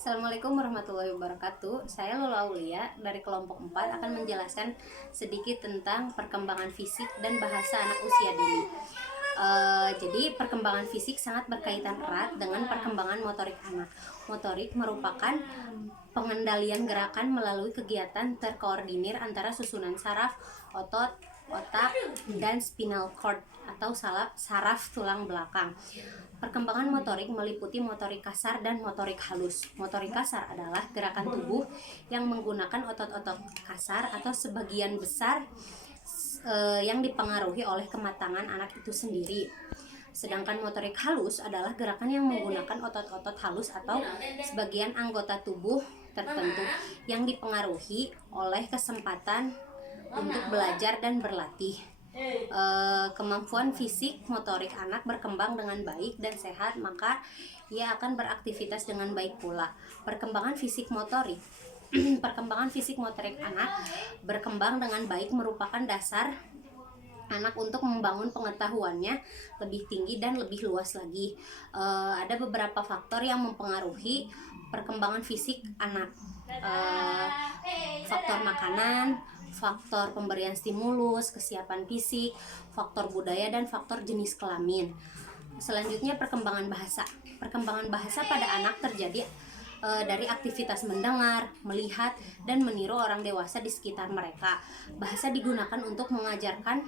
Assalamualaikum warahmatullahi wabarakatuh. Saya Lola Aulia dari kelompok 4 akan menjelaskan sedikit tentang perkembangan fisik dan bahasa anak usia dini. Jadi perkembangan fisik sangat berkaitan erat dengan perkembangan motorik anak. Motorik merupakan pengendalian gerakan melalui kegiatan terkoordinir antara susunan saraf, otot, otak, dan spinal cord atau saraf tulang belakang. Perkembangan motorik meliputi motorik kasar dan motorik halus. Motorik kasar adalah gerakan tubuh yang menggunakan otot-otot kasar atau sebagian besar yang dipengaruhi oleh kematangan anak itu sendiri. Sedangkan motorik halus adalah gerakan yang menggunakan otot-otot halus atau sebagian anggota tubuh tertentu yang dipengaruhi oleh kesempatan untuk belajar dan berlatih. Kemampuan fisik motorik anak berkembang dengan baik dan sehat, maka ia akan beraktivitas dengan baik pula. Perkembangan fisik motorik anak berkembang dengan baik merupakan dasar anak untuk membangun pengetahuannya lebih tinggi dan lebih luas lagi. Ada beberapa faktor yang mempengaruhi perkembangan fisik anak. Faktor makanan, faktor pemberian stimulus, kesiapan fisik, faktor budaya, dan faktor jenis kelamin. Selanjutnya perkembangan bahasa. Perkembangan bahasa pada anak terjadi dari aktivitas mendengar, melihat, dan meniru orang dewasa di sekitar mereka. Bahasa digunakan untuk mengajarkan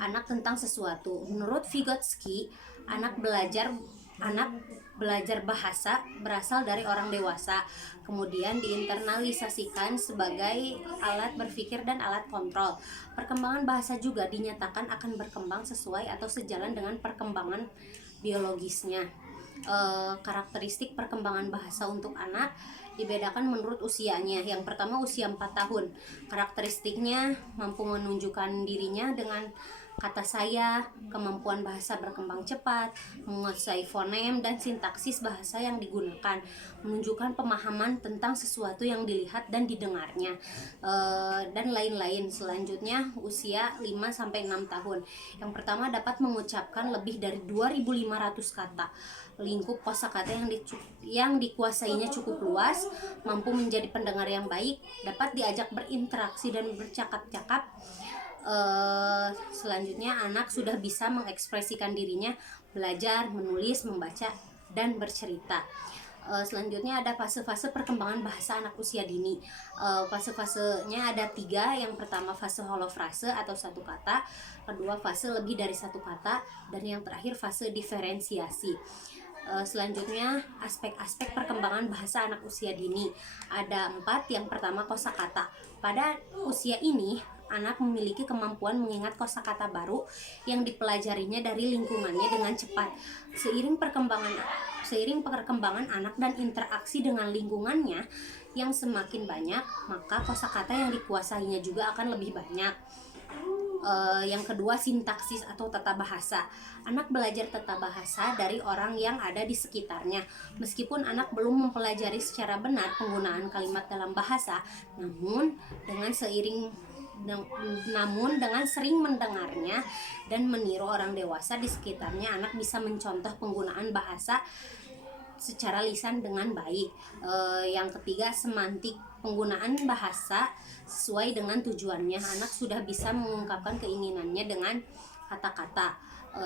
anak tentang sesuatu. Menurut Vygotsky, anak belajar bahasa berasal dari orang dewasa, kemudian diinternalisasikan sebagai alat berpikir dan alat kontrol. Perkembangan bahasa juga dinyatakan akan berkembang sesuai atau sejalan dengan perkembangan biologisnya. Karakteristik perkembangan bahasa untuk anak dibedakan menurut usianya. Yang pertama, usia 4 tahun. Karakteristiknya mampu menunjukkan dirinya dengan kata saya, kemampuan bahasa berkembang cepat, menguasai fonem dan sintaksis bahasa yang digunakan, menunjukkan pemahaman tentang sesuatu yang dilihat dan didengarnya, dan lain-lain. Selanjutnya, usia 5-6 tahun. Yang pertama, dapat mengucapkan lebih dari 2.500 kata. Lingkup kosakata yang dikuasainya cukup luas, mampu menjadi pendengar yang baik, dapat diajak berinteraksi dan bercakap-cakap. Selanjutnya, anak sudah bisa mengekspresikan dirinya, belajar, menulis, membaca, dan bercerita. Selanjutnya ada fase-fase perkembangan bahasa anak usia dini. Fase-fasenya ada 3. Yang pertama, fase holofrase atau satu kata. Kedua, fase lebih dari satu kata. Dan yang terakhir, fase diferensiasi. Selanjutnya, aspek-aspek perkembangan bahasa anak usia dini ada 4. Yang pertama, kosakata. Pada usia ini, anak memiliki kemampuan mengingat kosakata baru yang dipelajarinya dari lingkungannya dengan cepat. Seiring perkembangan anak dan interaksi dengan lingkungannya yang semakin banyak, maka kosakata yang dikuasainya juga akan lebih banyak. Yang kedua, sintaksis atau tata bahasa. Anak belajar tata bahasa dari orang yang ada di sekitarnya. Meskipun anak belum mempelajari secara benar penggunaan kalimat dalam bahasa, namun dengan sering mendengarnya dan meniru orang dewasa di sekitarnya, anak bisa mencontoh penggunaan bahasa secara lisan dengan baik. Yang ketiga, semantik. Penggunaan bahasa sesuai dengan tujuannya. Anak sudah bisa mengungkapkan keinginannya dengan kata-kata.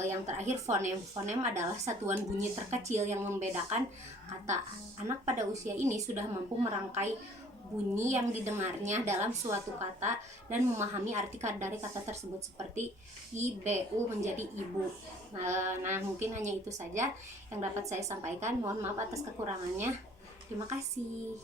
Yang terakhir, fonem. Fonem adalah satuan bunyi terkecil yang membedakan kata. Anak pada usia ini sudah mampu merangkai bunyi yang didengarnya dalam suatu kata dan memahami arti dari kata tersebut, seperti ibu menjadi ibu. Nah, mungkin hanya itu saja yang dapat saya sampaikan. Mohon maaf atas kekurangannya. Terima kasih.